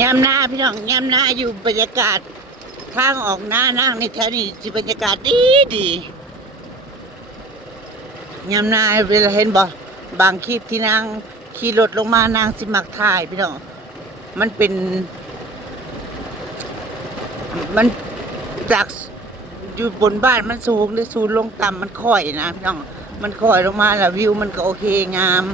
ยามหน้าพี่น้องยามหน้าอยู่บรรยากาศทางออกหน้านั่งในแถวนี้สิบรรยากาศดียามหน้าเวลาเห็นบ่บางคลิปที่นางขี่รถลงมานางสิมักถ่ายพี่น้องมันจากอยู่บนบ้านมันสูงหรือสูงลงต่ำมันค่อยนะพี่น้องมันค่อยลงมาแล้ววิวมันก็โอเคงาม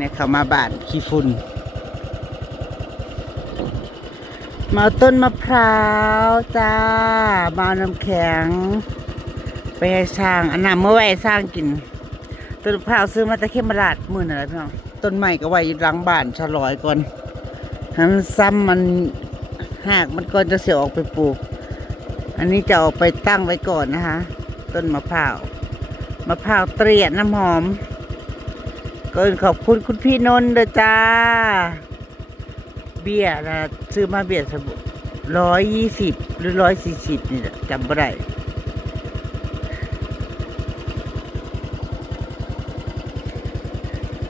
เนี่ยเข้ามาบ้านขี้ฝุ่นมาต้นมะพร้าวจ้ามาน้ำแข็งไปให้ช้างอันนั้นเมื่อไหร่สร้างกินต้นมะพร้าวซื้อมาแต่เข้มราดมื้อนั่นแหละพี่น้องต้นใหม่ก็ไว้หลังบ้านฉลอยก่อนให้มันซ้ำมันหากมันก่อนจะเสียออกไปปลูกอันนี้จะออกไปตั้งไว้ก่อนนะคะต้นมะพร้าวเตรียน้ำหอมก็ขอบคุณคุณพี่นนท์เด้อจ้าเบี้ยนะซื้อมาเบี้ยสมุ120หรือ140นี่แหละจำไม่ได้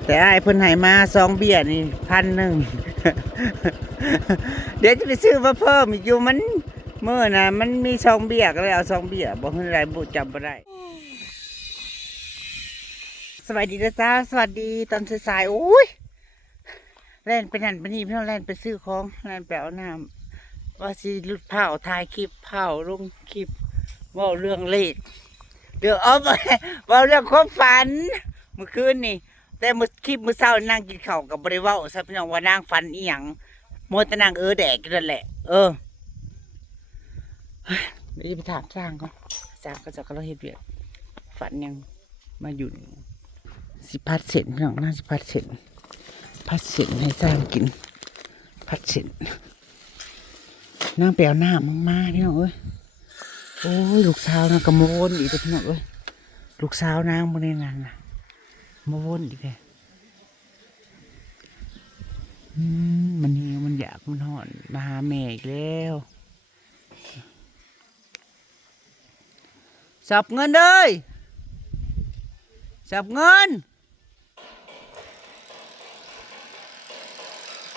แต่ไอ้เพิ่นให้มา2เบี้ยนี่1,000 เดี๋ยวจะไปซื้อมาเพิ่มอีกอยู่มันเมื่อน่ะมันมี2เบี้ยก็เลยเอา2เบี้ยบอกให้ไรบุจำไม่ได้สวัสดีนะจ้าสวัสดีตอนสายๆโอ้ยแล่นไปนั่นไปนี่พี่น้องแล่นไปซื้อของแล่นไปเอาน้ำว่าสิลุดเผาถ่ายคลิปเผาลงคลิปว่าเรื่องเลขเดี๋ยวเอาไปว่าเรื่องความฝันเมื่อคืนนี่แต่เมื่อคลิปเมื่อเช้านั่งกินข้าวกับบริวารซะพี่น้องว่านั่งฝันอีหยังโมแต่นั่งแดกกันนั่นแหละเดี๋ยวไปถามสร้างเขาจะกำลังเฮ็ดเวียกฝันยังมาอยู่พัดเสร็จพี่น้องน่าจะพัดเสร็จให้สร้างกินพัดเสร็จนั่งไปเอาหน้ามากๆพี่น้องเอ้ยโอ้ยลูกสาวนะก็มาวนอีกพี่น้องเอ้ยลูกสาวนางมาในนั้นนะมาวนอีกเลยมันหิวมันอยากมันหอนมาหาแม่อีกแล้วสับเงินเลยสับเงิน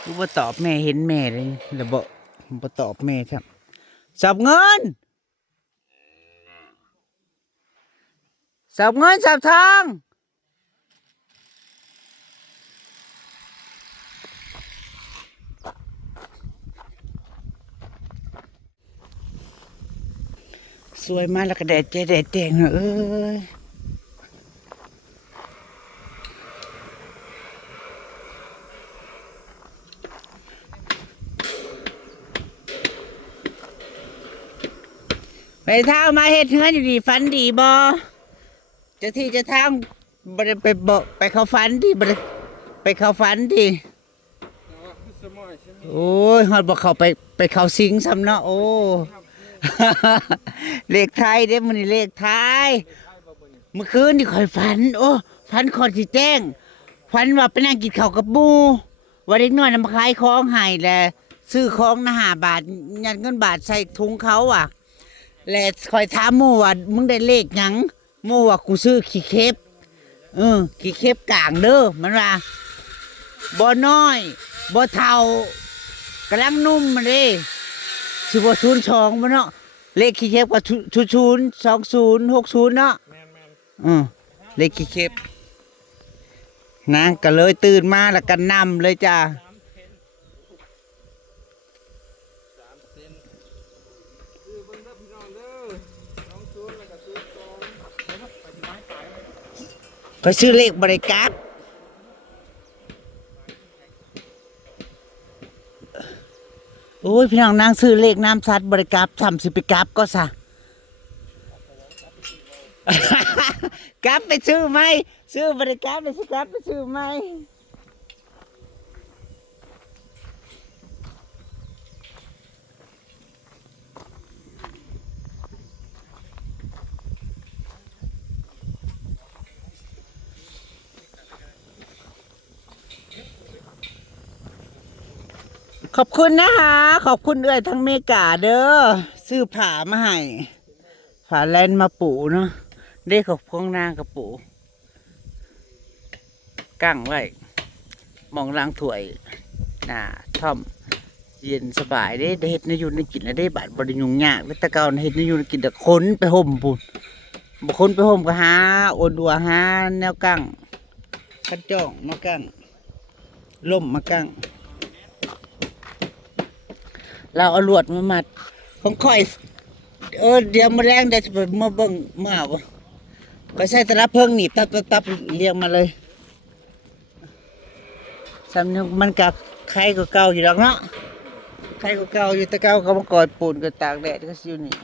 กูบ่ตอบแม่เห็นแม่เลยแล้วบ่ตอบแม่ครับสับเงินสับทางสวยมากแล้วก็แดดแดงเอ้ยไปเท้ามาเฮ็ดเฮือนอยู่ดีฝันดีบ่จะที่จะทางบ่ได้ไปบอกไปเข้าฝันดีบ่ได้ไปเข้าฝันดีโอ้ยฮอดบ่เข้าไปเข้าสิงซ้ำเนาะโอ้ เลขไทยเด้มื้อนี้เลขไทยเมื่อคืนนี่ข่อยฝันโอ้ฝันขอสิแจ้งฝันว่าไปนั่งกินข้าวกับหมู่ว่าเด็กน้อยนำมาขายของให้แลซื้อของนะ5 บาทยัดเงินบาทใส่ถุงเขาอ่ะและคอยถามหมู่ว่ามึงได้เลขหยังหมู่ว่ากูซื้อขี้เข็บขี้เข็บกลางเด้อมันว่าบ่น้อยบ่เท่ากำลังนุ่มมาเด้สิบ่02บ่เนาะเลขขี้เข็บก็002060เนาะเลขขี้เข็บนะก็เลยตื่นมาแล้วก็นำเลยจ้าก็ซื้อเลขบริการโอ้ยพี่น้องนางซื้อเลขน้ำซัดบริการ30ไปกราฟก็ซะ กราฟไปซื้อไหมซื้อบริการไปซื้อกราฟไปซื้อไหมขอบคุณนะคะขอบคุณเอื้อยทั้งเมกาเด้อซื้อผ้ามาให้ผ ฝาแลนมาปูเนาะได้ของพวงนางกับปูกั้งไว้มองล้างถ้วยน่าท่อมเย็นสบายได้เฮ็ดในอยู่ในกินได้บาดบริยุงยากแต่เก่าเฮ็ดในอยู่ในกินแต่ค้นไปห่มปูบ่ค้นไปห่มก็หาโอดัวหาแนวกั้งกระจ่องมากั้งล่มมากั้งเราเอาลวดมามัดของค่อยเดี๋ยวมาแรงเดี๋ยวจะมาเบิ่งมาเอาก็ใช้ตะลับเพิ่งหนีบตับเรียงมาเลยสำนึกมันกับไข่ก็เก่าอยู่หรอกเนาะไข่ก็เก่าอยู่แต่เก่าก็มากอดปูนก็ตากแดดก็ซิวนี่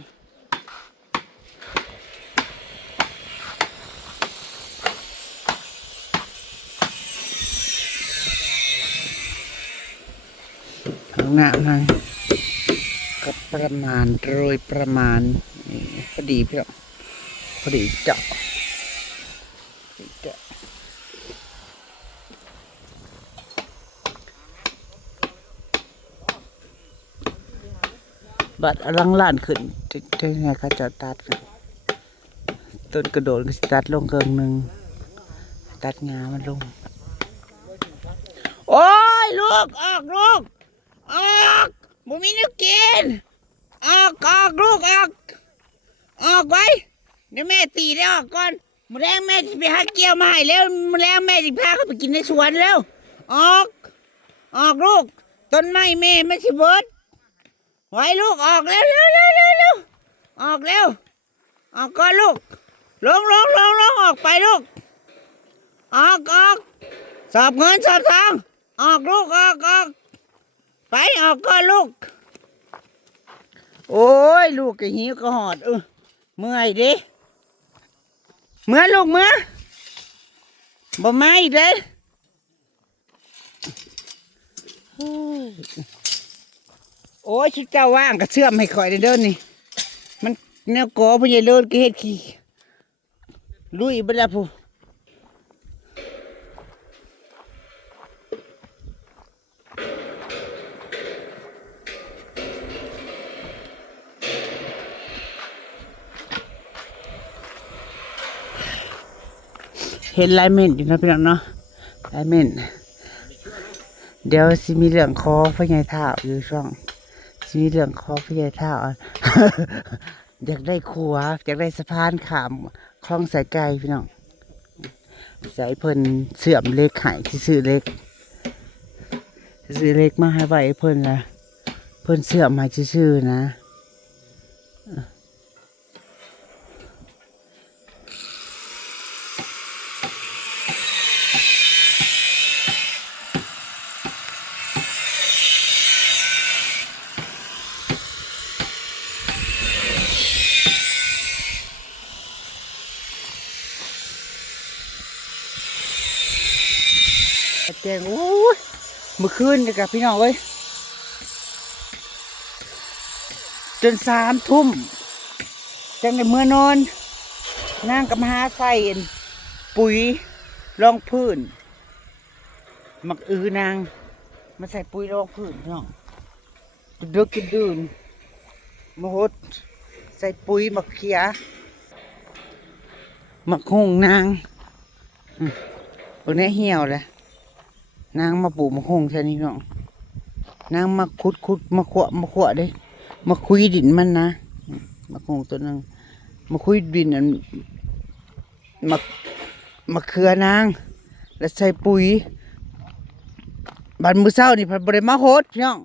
ข้างหน้านั่นก็ประมาณโดยประมาณนี่พอดีพี่น้องพอดีเจาะบัดอลังล้านขึ้นที่ไงเขาจะตัดต้นกระโดดก็ตัดลงเกินหนึ่งตัดงามันลงโอ้ยลูกออกลูกออกบุมีนึกกินออกลูกออกไว้เดี๋ยวแม่ตีได้ออกก่อนมื้อแรงแม่จะไปหาเกี่ยวมาให้แล้วมื้อแรงแม่จะพาเขาไปกินในสวนแล้วออกลูกต้นไม้แม่ไม่ใช่เบิดไว้ลูกออกเร็วออกเร็วออกก่อนลูกลงออกไปลูกออกสอบเงินสอบทองออกลูกออกไปออกก่อนลูกโอ้ยลูกก็หิวก็หอดเมื่อยดิเมื่อลูกเมื่อบ่มาอีกเลยโอ้ยชุดเจ้าว่างก็เชื่อมให้ข่อยเดินนี่มันแนวกอพญาเลิศก็เฮ็ดขี้ลุยไปแล้วผู้เห็นลายเม่นอยู่นะพี่น้องเนาะลายเม่นเดี๋ยวสิมีเรื่องคอพญาเท้าอยู่ช่องสิมีเรื่องคอพญาเท้า อยากได้ครัวอยากได้สะพานขามคลองสายไก่พี่น้องใส่เพิ่นเสื่อมเล็กหายที่ซื้อเล็กมาให้ไว้เพิ่นนะเพิ่นเสื่อมหายชื่อนะแจ้งโอ้ยเมื่อคืนนี่กับพี่น้องเว้ยจน3 ทุ่มจังในเมื่อนอนนั่งกับหาใส่ปุ๋ยรองพื้นมักนางมาใส่ปุ๋ยรองพื้นพี่น้องดึกดื่นมาหดใส่ปุ๋ยมักเขียมักหงนางตัวนี้เหี่ยวเลยนางมาปลูกมะฮงใช่นี่น้องนางมาขุดมาขวะเด้มาคุยดินมันนะมะฮงตัวนึงมาคุยดินอันมาเขือนางแล้วใส่ปุ๋ยบัดมื้อเช้านี่เพิ่นบ่ได้มาหดพี่น้อง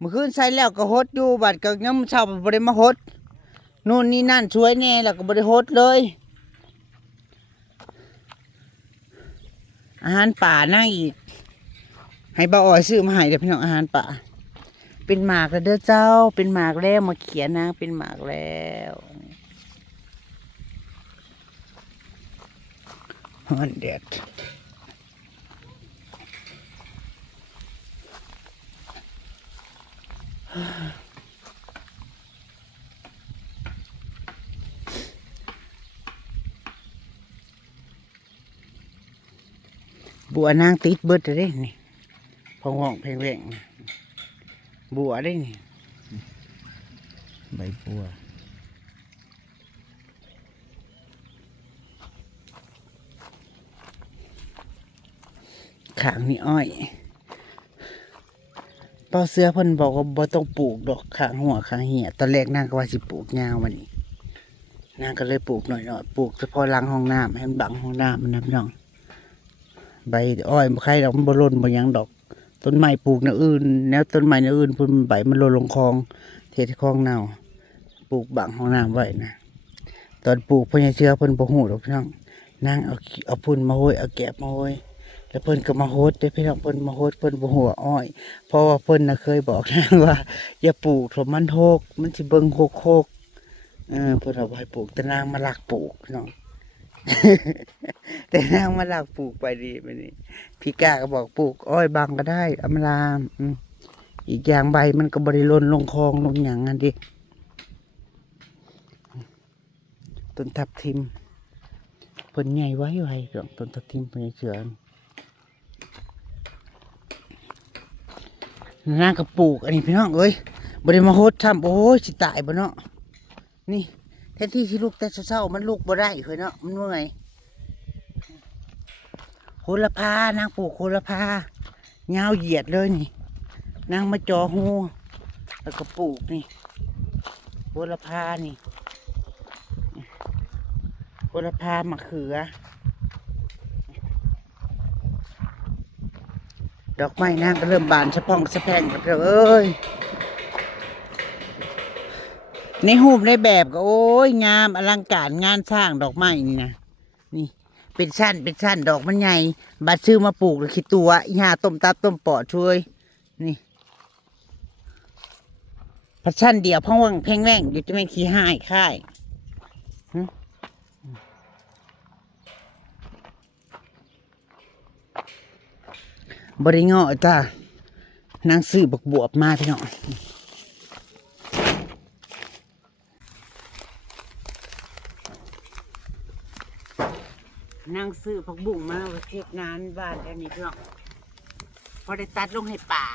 มื้อคืนใส่แล้วก็หดอยู่บัดก็ยังมื้อเช้าเพิ่นบ่ได้มาหดนู่นนี่นั่นช่วยแน่แล้วก็บ่ได้หดเลยอาหารป่านั่งอีกให้บ่าวอ้อยซื้อมาให้เดี๋ยวพี่น้องอาหารป่าเป็นหมากแล้วเด้อเจ้าเป็นหมากแล้วมาเขียนนางเป็นหมากแล้วมันแดดบัวนางติดเบิดเลยนี่พองห้องเพลงแรงบัวได้นี่ใบบัว ขางนี่อ้อยเป้าเสื้อเพิ่นบอกว่าบ่ต้องปลูกดอกขางหัวขางเหี่ยตอนแรกนางก็ว่าสิปลูกยาวมานี่นางก็เลยปลูกหน่อยๆปลูกเฉพาะหลังห้องน้ำให้มันบังห้องน้ำมันนะพี่น้องใบอ้อยบ่ใครดอกมันบ่ร่นบ่หยังดอกต้นไม้ปลูกแนวอื่นแนวต้นไม้แนวอื่นพุ่นใบมันหล่นลงคลองเทศคลองเน่าปลูกบังห้องน้ำไว้นะตอนปลูกเพิ่นยังเชื่อเพิ่นบ่ฮู้ดอกพี่น้องนางเอาพุ่นมาโหยเอาแกบมาโหยแล้วเพิ่นก็มาโหดเด้พี่น้องเพิ่นมาโหดเพิ่นบ่ฮู้ว่าอ้อยเพราะว่าเพิ่นน่ะเคยบอกนางว่าอย่าปลูกถ้ามันโหกมันสิเบิ่งโคกเพิ่นเอาไว้ปลูกแต่นางมาลักปลูกพี่น้อง แต่นางมาลักปลูกไปดีไปนี่พี่กาก็บอกปลูกอ้อยบางก็ได้อำลามอีกอย่างใบมันก็บริลนลงคลองลงอย่างนั้นดิต้นทับทิมเพิ่นใหญ่ไว้เรื่องต้นทับทิมเพิ่นเฉือนนางก็ปลูกอันนี้พี่น้องเอ้ยบริมาโฮดทำโอ้ยสิตายบ่เนาะนี่แทนที่ลูกแต่เช้าๆมันลูกบ่ได้เคยเนาะมันเมื่อยโหระพานางปลูกโหระพายาวเหยียดเลยนี่นางมาจอหูแล้วก็ปลูกนี่โหระพานี่โหระพามะเขือดอกไม้นางก็เริ่มบานสะพองสะแพงกันแล้วเอ้ยในหูปในแบบก็โอ้ยงามอลังการงานสร้างดอกไม้นี่นะนี่เป็นชั้นดอกมันใหญ่บัดซื้อมาปลูกแล้วคิดตัวอีห่าต้มตับต้มปอดช่วยนี่พัดชั้นเดียวพ่อวังเพ่งแรงอยู่จะไม่ขี้หายค่ายบริงอจ้านางซื้อบักบวบมาพี่น้องนางซื้อผักบุ้งมาเทศงานบ้านอันนี้พี่น้องพอได้ตัดลงให้ป่า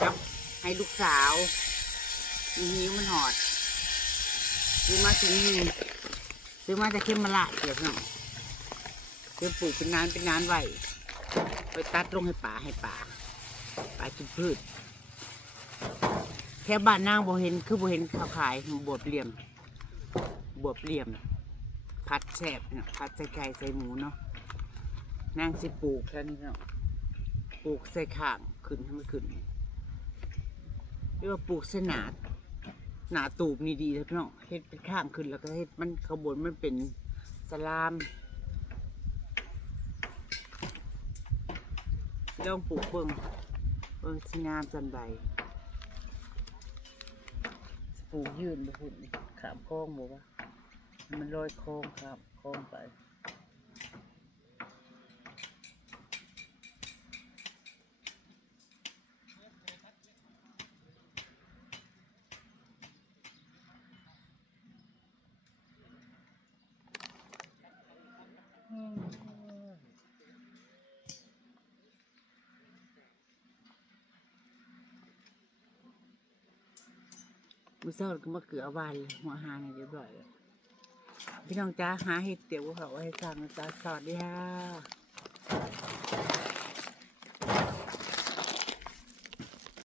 ครับให้ลูกสาวหิวมันหอดซื้อมาถึงนี่ซื้อมาจะเข้มมาละเดี๋ยวพี่น้องเดี๋ยวปลูกเป็นนานไว้ไปตัดลงให้ป่ากินพืชแถวบ้านนางบ่เห็นคือบ่เห็นเขาขายบวบเหลี่ยมผัดแซ่บเนาะผัดใส่ไก่ใส่หมูเนาะนางสิปลูกแค่นี้เนาะปลูกใส่ข้างขึ้นให้มันขึ้นเรียกว่าปลูกใส่หนาตูบนี่ดีเลยพี่น้องเฮ็ดเป็นข้างขึ้นแล้วก็เฮ็ดมันข้างบนมันเป็นสลามลองปลูกเบิ่งสิงามจันใดปลูกยืนบ่พุ่นขามคลองบ่วะมันลอยคลองครับคลองไปมื้อเช้าก็มาเกลือวานหัวหาให้เรียบร้อยแล้วพี่น้องจ้าหาเห็ดเตี๋ยวเขาไว้ให้สั่งนะจ้าสวัสดีค่ะ